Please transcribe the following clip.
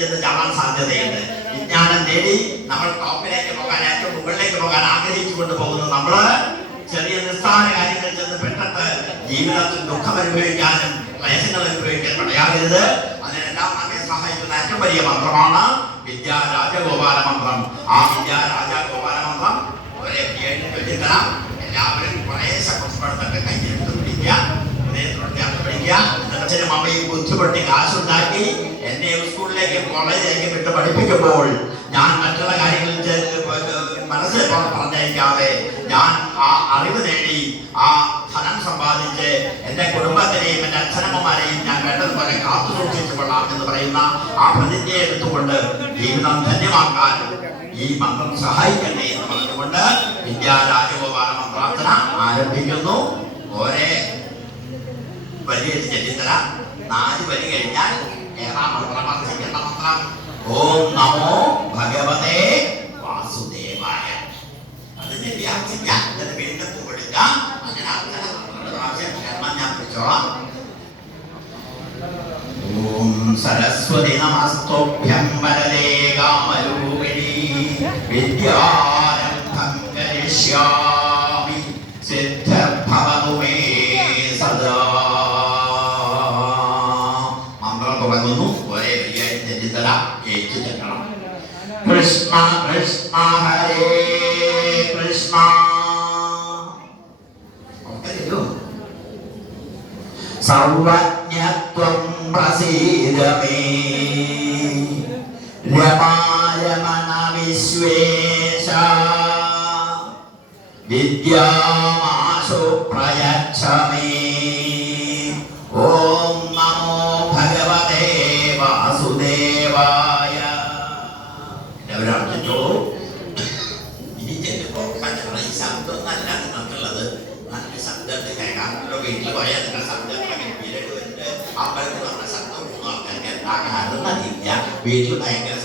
ചെന്ന് ചാവാൻ സാധ്യതയുണ്ട്. വിജ്ഞാനം നേടി നമ്മൾ ടോപ്പിലേക്ക് പോകാൻ, ഏറ്റവും മുകളിലേക്ക് പോകാൻ ആഗ്രഹിച്ചുകൊണ്ട് പോകുന്നു. നമ്മള് ചെറിയ നിസ്സാര കാര്യങ്ങൾ ചെന്ന് പെട്ടിട്ട് ജീവിതത്തിൽ ദുഃഖം അനുഭവിക്കാനും ക്ലേശങ്ങൾ അനുഭവിക്കാനും ഇടയാകരുത്. അതിനെല്ലാം നമ്മെ സഹായിക്കുന്ന ഏറ്റവും വലിയ മന്ത്രമാണ് വിദ്യാരാജഗോപാല മന്ത്രം. ആ വിദ്യാരാജഗോപാല മന്ത്രം ഒരേ ചൊല്ലിത്തരാം. എല്ലാവരും കുറേശ്ശെ പുഷ്പടുത്തൊക്കെ കയ്യിലെടുത്ത് പിടിക്കുക, ഹൃദയത്തോടെ പഠിക്കുക. അച്ഛനും അമ്മയും ബുദ്ധിമുട്ടി കാശുണ്ടാക്കി എന്നെ സ്കൂളിലേക്ക് കോളേജിലേക്ക് വിട്ട് പഠിപ്പിക്കുമ്പോൾ ഞാൻ മറ്റുള്ള കാര്യങ്ങളിൽ മനസ്സിൽ പറഞ്ഞയക്കാതെ ഞാൻ ആ അറിവ് നേടി ആ ധനം സമ്പാദിച്ച് എൻ്റെ കുടുംബത്തിനെയും എൻ്റെ അച്ഛനമ്മമാരെയും ഞാൻ വേണ്ടതുപോലെ കാത്തു സൂക്ഷിച്ചു കൊള്ളാം എന്ന് പറയുന്ന ആ പ്രതിജ്ഞ എടുത്തുകൊണ്ട് ജീവിതം ധന്യമാക്കാൻ ഈ മന്ത്രം സഹായിക്കട്ടെ എന്ന് പറഞ്ഞുകൊണ്ട് വിദ്യാരാജഗോപാല മന്ത്രാർത്ഥന ആരംഭിക്കുന്നു. ഒരേ വലിയ ചരിത്ര 4 വരി കഴിഞ്ഞാൽ ഏതാ മന്ത്രം വർദ്ധിക്കേണ്ട മന്ത്രം? ഓം നമോ ഭഗവതേ വാസുദേവായ. അത് ശരിയാക്കിക്കാൻ വീണ്ടും കൊടുക്കാം. ഞാൻ പിടിച്ചോളാം. ഓം സരസ്വതി നമസ്തുഭ്യം വരദേ കാമരൂപിണി വിദ്യാരംഭം കരിഷ്യാമി സിദ്ധർഭവതു മേ സദാ. മന്ത്രം തുടങ്ങുന്നു. ഒരേ വരിയായി ചെല്ലിത്തരാം. ഏറ്റു ചെല്ലണം. കൃഷ്ണ കൃഷ്ണ ഹരേ കൃഷ്ണ. സർവജ്ഞത്വം പ്രസീദ may രമാരമണ Vishwesha വിദ്യാമാശു പ്രയച്ഛ may. ഓം നമോ ഭഗവതേ വാസുദേവായ. എല്ലാവരും അർപ്പിച്ചോളൂ. ഇനി ചെല്ലുമ്പോൾ ഈ ശബ്ദം നല്ല നിങ്ങൾക്കുള്ളത് നല്ല ശബ്ദത്തിൽ കേൾക്കാറുണ്ടല്ലോ. വീട്ടിൽ പോയാൽ നിങ്ങളുടെ ശബ്ദം അമ്പലത്തിൽ നമ്മുടെ ശബ്ദം അറിയില്ല. വീട്ടിൽ ഭയങ്കര